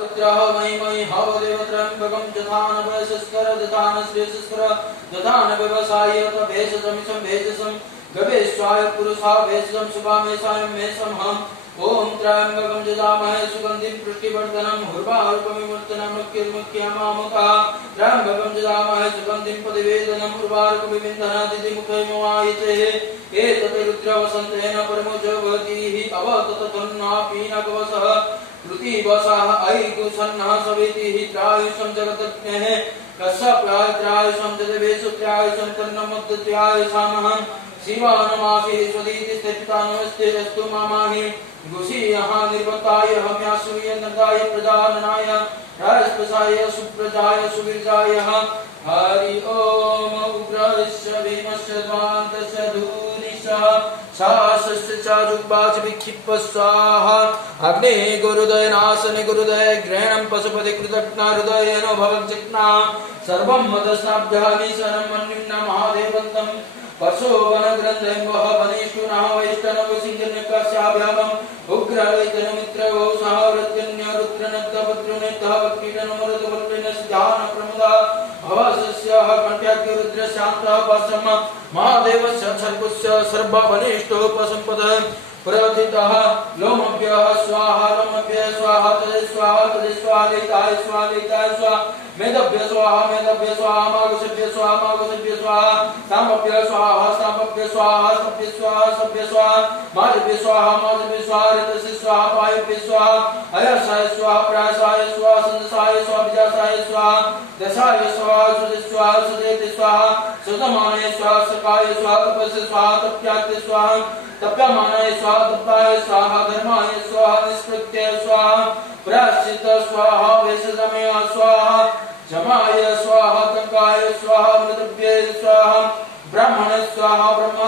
रुद्रः मयि मयि हवदेवत्रयम्बकं दधानभयशस्कर दधानश्रेयशस्कर दधानव्यवसायत भेषजमिषं भेषजं गवेश्वाय पुरुषा भेषजं शुभामेषायं मेषमहम् ओम त्र्यंबकं यजामहे सुगंधिं पुष्टिवर्धनम् उर्वारुकविवर्धनम् मुख्यमामुता त्र्यंबकं यजामहे सुगंधिं पदिवेदनम् उर्वारुकविविन्दनादिमुखैमवायिते एतत् रुद्रवसन्तेन परमोजो भवतीः अवततन्नापीनकवसः कृतिवसः ऐगुसन्नः सवेतिः त्रायुषं जगदग्नेः कश्यप्यायुषं जगदेवेषु त्रायुषं तन्नमद्दत्यायुषामहम् शिवानमासि स्वदीति स्थिता नमस्ते अस्तु मामाहि गुषीयः निर्वताय हम्यासूय नदाय प्रजाननाय राजस्पसाय सुप्रजाय सुविरजाय हरि ओम उग्रस्य भीमस्य ध्वान्तस्य धूनिशः शासस्य चाजुग्बाच विक्षिप्य स्वाहा अग्ने गुरुदय नाशने गुरुदय ग्रहणं पशुपति कृतज्ञा हृदयेनो भवज्जग्ना सर्वं मदस्नाभ्यामि शरणं मन्युं महादेवन्तम् पशुवनग्रन्थेम्बः वनेष्ठुनः वैष्णवसिंहनिकस्याभ्यामम् उग्रवैतनमित्रवो सहवृत्यन्य रुद्रनद्धभद्रुनेद्धः वक्रीडनमरुदवल्पिनस्यानप्रमुदः भवसस्यः कण्ठ्याग्निरुद्रशान्तः पश्यम महादेवस्य सर्वस्य सर्ववनेष्ठोपसम्पदः प्रथितः लोमभ्यः स्वाहा लोमभ्यः स्वाहा तदे स्वाहा लयिताय स्वाहा लयिताय स्वाहा मेदभ्य स्वाहा मागुषभ्य स्वाहा सामभ्य स्वाहा सामभ्य स्वाहा सभ्य स्वाहा माजभ्य स्वाहा ऋतस्य स्वाहा पायभ्य स्वाहा अयसाय स्वाहा प्रायसाय स्वाहा संदसाय स्वाहा विजासाय स्वाहा दशाय स्वाहा सुदेते स्वाहा सुदमानय स्वाहा सकाय स्वाहा तपस्य स्वाहा तप्याते स्वाहा तप्यमानाय स्वाहा तप्ताय स्वाहा धर्माय स्वाहा निष्कृत्य स्वाहा प्राश्चित स्वाहा वेशजमेय स्वाहा जमाय स्वाहा कंकाय स्वाहा मृतभ्ये स्वाहा ब्राह्मण स्वाहा ब्रह्म